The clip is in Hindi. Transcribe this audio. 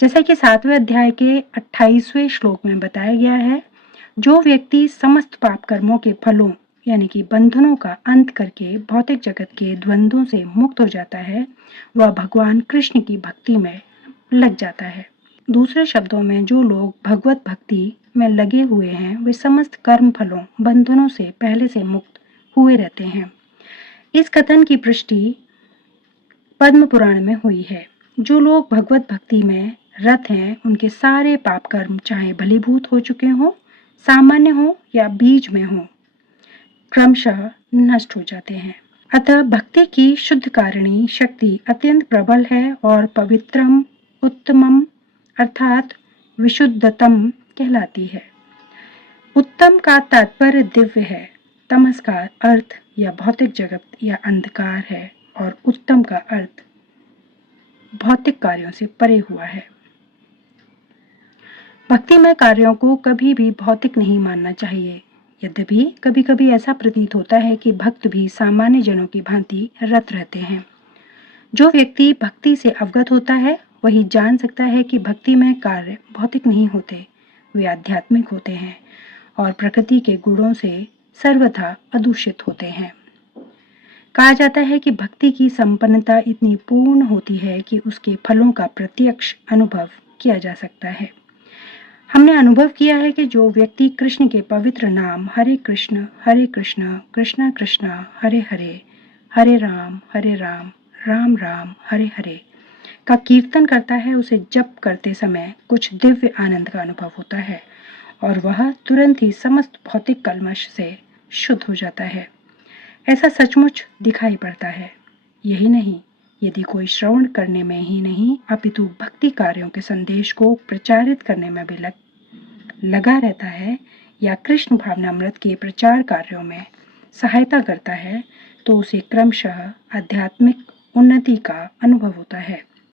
जैसा कि 7वें अध्याय के 28वें श्लोक में बताया गया है, जो व्यक्ति समस्त पाप कर्मों के फलों यानी कि बंधनों का अंत करके भौतिक जगत के द्वंद्वों से मुक्त हो जाता है, वह भगवान कृष्ण की भक्ति में लग जाता है। दूसरे शब्दों में, जो लोग भगवत भक्ति में लगे हुए हैं, वे समस्त कर्म फलों बंधनों से पहले से मुक्त हुए रहते हैं। इस कथन की पुष्टि पद्म पुराण में हुई है। जो लोग भगवत भक्ति में रत हैं, उनके सारे पाप कर्म चाहे भलीभूत हो चुके हों, सामान्य हो या बीज में हो, क्रमशः नष्ट हो जाते हैं। अतः भक्ति की शुद्ध कारिणी शक्ति अत्यंत प्रबल है और पवित्रम उत्तमम अर्थात विशुद्धतम कहलाती है। उत्तम का तात्पर्य दिव्य है, तमस का अर्थ या भौतिक जगत या अंधकार है और उत्तम का अर्थ भौतिक कार्यों से परे हुआ है। भक्तिमय कार्यों को कभी भी भौतिक नहीं मानना चाहिए। यद्यपि कभी कभी ऐसा प्रतीत होता है कि भक्त भी सामान्य जनों की भांति रत रहते हैं। जो व्यक्ति भक्ति से अवगत होता है, वही जान सकता है कि भक्तिमय कार्य भौतिक नहीं होते, वे आध्यात्मिक होते हैं और प्रकृति के गुणों से सर्वथा अदूषित होते हैं। कहा जाता है कि भक्ति की संपन्नता इतनी पूर्ण होती है कि उसके फलों का प्रत्यक्ष अनुभव किया जा सकता है। हमने अनुभव किया है कि जो व्यक्ति कृष्ण के पवित्र नाम हरे कृष्ण कृष्ण कृष्ण हरे हरे, हरे राम राम राम हरे हरे का कीर्तन करता है, उसे जप करते समय कुछ दिव्य आनंद का अनुभव होता है और वह तुरंत ही समस्त भौतिक कल्मश से शुद्ध हो जाता है। ऐसा सचमुच दिखाई पड़ता है। यही नहीं, यदि कोई श्रवण करने में ही नहीं अपितु भक्ति कार्यों के संदेश को प्रचारित करने में भी लगा रहता है या कृष्ण भावनामृत के प्रचार कार्यों में सहायता करता है, तो उसे क्रमशः आध्यात्मिक उन्नति का अनुभव होता है।